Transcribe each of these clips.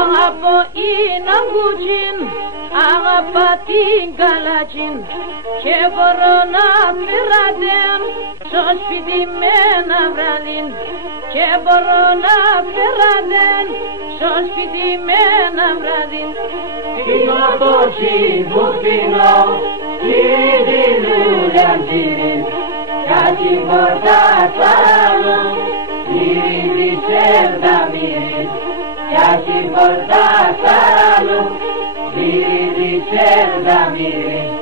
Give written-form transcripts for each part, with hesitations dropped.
Αγαπώ είναι αγκούτσιν, αγαπά την καλάτσιν και μπορώ να φεράτεν στο σπίτι με ένα βράδυ και μπορώ να φεράτεν στο σπίτι με ένα βράδυ. Πίνω το τσίμπο πίνω, κλείδι λουλιά τζίριν κι άσυν πόρτα σαράλου, μυρίζει σέρδα μυρίζει κι άσυν πόρτα σαράλου, μυρίζει σέρδα μυρίζει.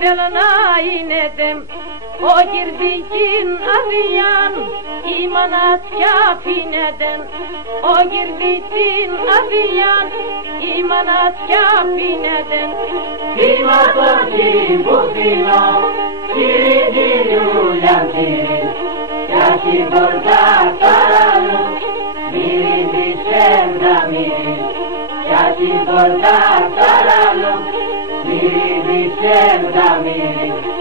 Θέλω να είναι ο κυρδίκιν αδειάν η μανάτια πίνεται, ο κυρδίκιν αδειάν η μανάτια πίνεται. Πίνω το τσίμπο πίνω, κύριε λουλιά τζίριν κι άσυν πόρτα σαράλου, μυρίζει σέρδα μυρίζει κι άσυν πόρτα σαράλου, μυρίζει σέρδα μυρίζει.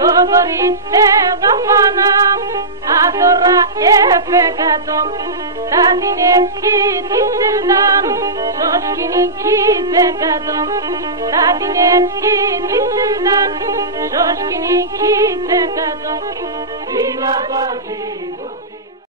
Το κορίστε γαφάνα, άτορα έφεγατο, τα την έσχη της Σερδάν, στο σκηνική τεκατό, τα την έσχη της Σερδάν, στο σκηνική